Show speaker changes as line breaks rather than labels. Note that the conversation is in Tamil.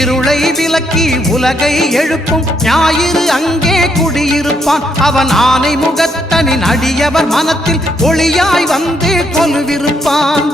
இருளை விலக்கி உலகை எழுப்பும் ஞாயிறு அங்கே குடியிருப்பான் அவன் ஆனை முகத்தனின் அடியவர் மனத்தில் ஒளியாய் வந்து கொலுவிருப்பான்